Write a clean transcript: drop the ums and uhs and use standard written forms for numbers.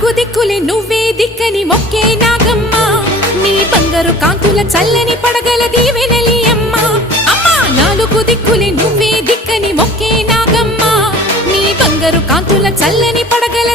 నాలుగు దిక్కులే నువ్వే దిక్కని మొక్కే నాగమ్మ నీ బంగారు కాంతుల చల్లని పడగల దీవెనలి అమ్మ అమ్మా నాలుగు దిక్కులే నువ్వే దిక్కని మొక్కే నాగమ్మ నీ బంగారు కాంతుల చల్లని పడగల